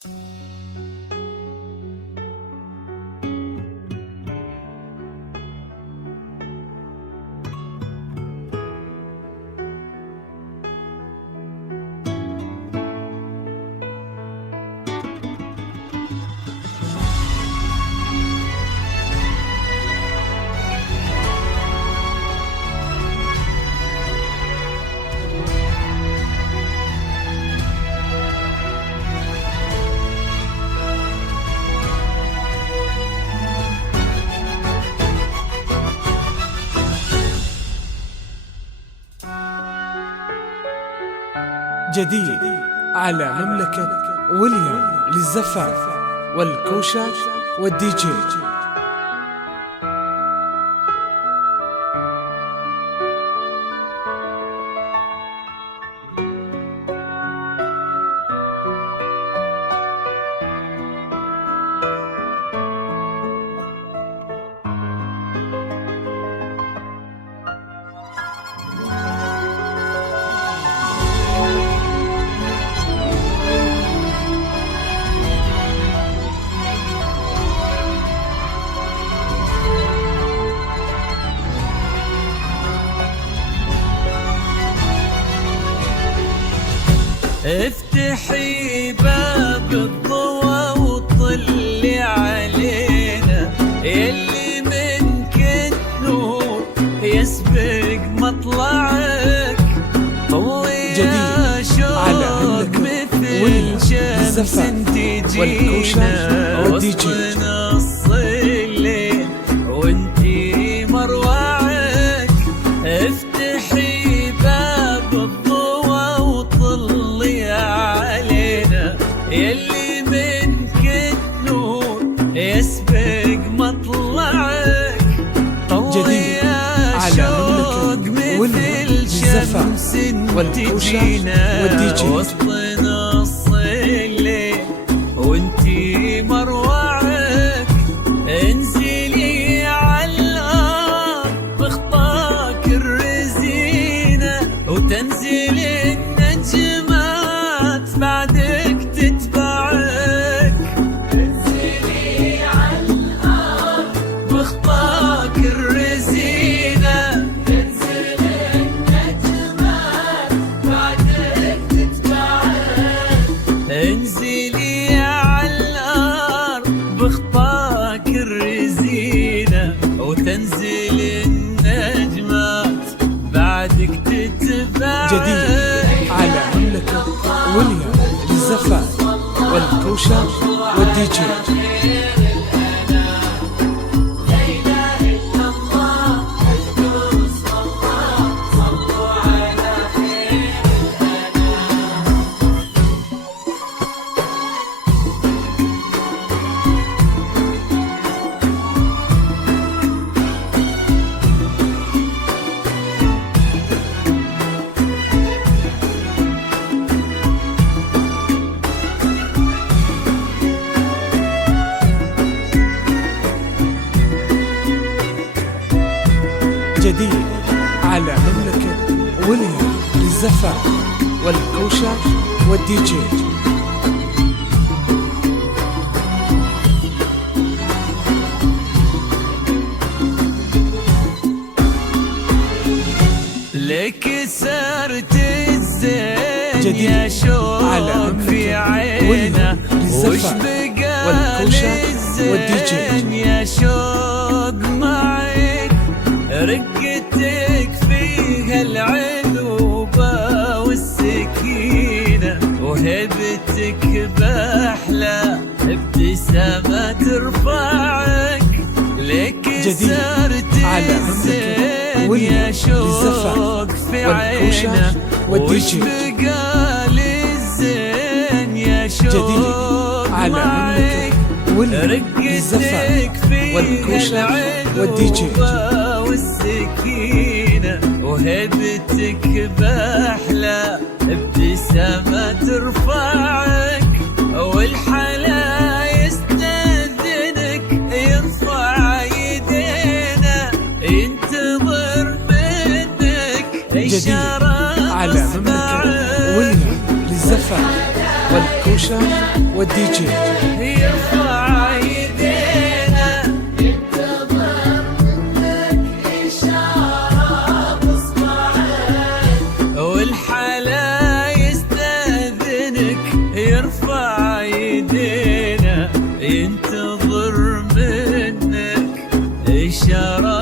جديد على مملكة ويليام للزفاف والكوشاش والدي جي. افتحي باب الضوى وطلي علينا، يلي منك النور يسبق مطلعك، طوي يا شوق مثل شمس تجينا وسطنا الصليل وانتي مروعك. افتحي باب الضوى وطلي علينا، يلي منك النور يسبق مطلعك، طوي يا شوق مثل شمس تجينا وسطنا الصليل وانتي مروعك. انزلي عالارض بخطاك الرزينة وتنزلي النجمات بعدك تتبعك. انزلي عالارض بخطاك الرزينة تنزلي النجمات بعدك تتبعك. انزلي عالارض بخطاك الرزينة وتنزل النجمات بعدك تتبعك. جديد على مملكة ويليام للزفاف والكوشاش والدي جي. جديد على مملكة ويليام للزفاف والكوشاش والدي جي. لك سرت الزين يا شوق في عينه، وش بقى للزين يا شوق معك، رقتك فيها العذوبة والسكينة وهبتك بأحلى ابتسامة ترفعك. لك سرت الزين يا شوق في عينه، وش بقى للزين يا شوق معك، رقتك فيها العذوبة والسكينة وهبتك بأحلى ابتسامة ترفعك. والحلا يستأذنك يرفع يدينا ينتظر منك إشارة على مملكة ويليام للزفاف والكوشة والدي جي. يرفع يدينا ينتظر منك إشارة بإصبعين، والحلا يستأذنك يرفع يدينا ينتظر منك إشارة